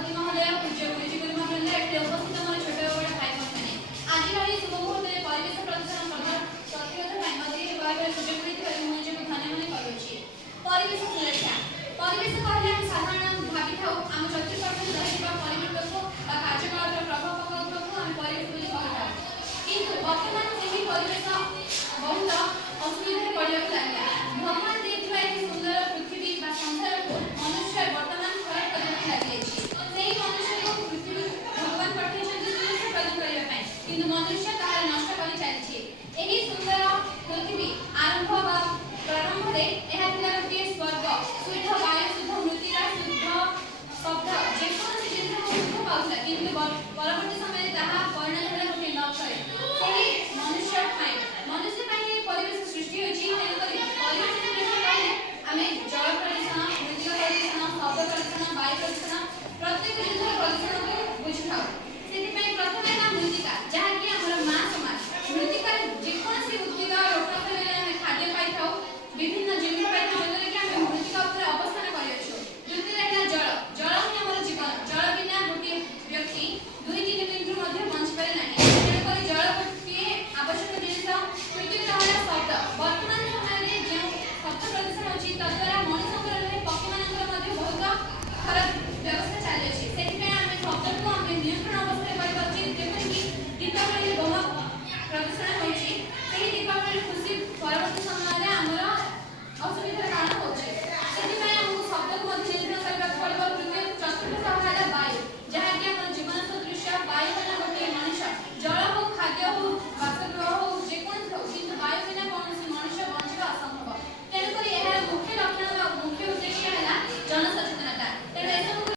सभापति महोदय पूज्य गुरुजी गुरुमावृंद एठी उपस्थित मोर छोट बड़ भाई बहन आज रही शुभ मुहूर्त परिवेश प्रदूषण प्रतिरोध ପାଇଁ ମୋତେ କହିବାର ସୁଯୋଗ ମିଳିଥିବାରୁ ମୁଁ ନିଜକୁ ଧନ୍ୟ ମନେ କରୁଛି। ପରିବେଶ ସୁରକ୍ଷା ପରିବେଶ କହିଲେ ଆମେ ସାଧାରଣ ଭାବିଥାଉ ଆମ ଚତୁଃପାର୍ଶ୍ୱରେ ରହିଥିବା ପରିବେଶକୁ ବା କାର୍ଯ୍ୟକଳାପର ପ୍ରଭାବ ପକାଉଥିବାକୁ ଆମେ ପରିବେଶ ବୋଲି କହିଥାଉ, କିନ୍ତୁ ବର୍ତ୍ତମାନ ସେହି ପରିବେଶ ବହୁତ ଅସୁବିଧାରେ ପଡ଼ିବାକୁ ଲାଗିଲା। ଭଗବାନ ଦେଇଥିବା ଏହି ସୁନ୍ଦର ପୃଥିବୀ ବା ସଂସାରକୁ ମନୁଷ୍ୟ ବର୍ତ୍ତମାନ ଖରାପ କରିବାକୁ ଲାଗିଯାଇଛି। ସେହି ମନୁଷ୍ୟକୁ ପୃଥିବୀ ଭଗବାନ ପଠାଇଛନ୍ତି ସୁରକ୍ଷା ପ୍ରଦାନ କରିବା ପାଇଁ, କିନ୍ତୁ ମନୁଷ୍ୟ ତାହାର ନଷ୍ଟ କରି ଚାଲିଛି। ଏହି ସୁନ୍ଦର ପୃଥିବୀ ପ୍ରାରମ୍ଭରେ ଏହା ଥିଲା ଗୋଟିଏ ସ୍ୱର୍ଗ, ଶୁଦ୍ଧ ବାୟୁ, ଶୁଦ୍ଧ ମୃତ୍ତିକା, ଶୁଦ୍ଧ ଶବ୍ଦ, ଯେକୌଣସି ଜିନିଷକୁ ଶୁଦ୍ଧ ପାଉଥିଲା, କିନ୍ତୁ ପରବର୍ତ୍ତୀ ସମୟରେ ତାହା ପରିଣତ ହେଲା ଗୋଟିଏ ନର୍କରେ। ସେହି ମନୁଷ୍ୟ ପାଇଁ ପରିବେଶ ସୃଷ୍ଟି ହୋଇଛି। ତେଣୁକରି ପରିବେଶ ସୁରକ୍ଷା କହିଲେ ଆମେ ଜଳ ପ୍ରଦୂଷଣ, ମୃତ୍ତିକା ପ୍ରଦୂଷଣ, ଶବ୍ଦ ପ୍ରଦୂଷଣ, ବାୟୁ ପ୍ରଦୂଷଣ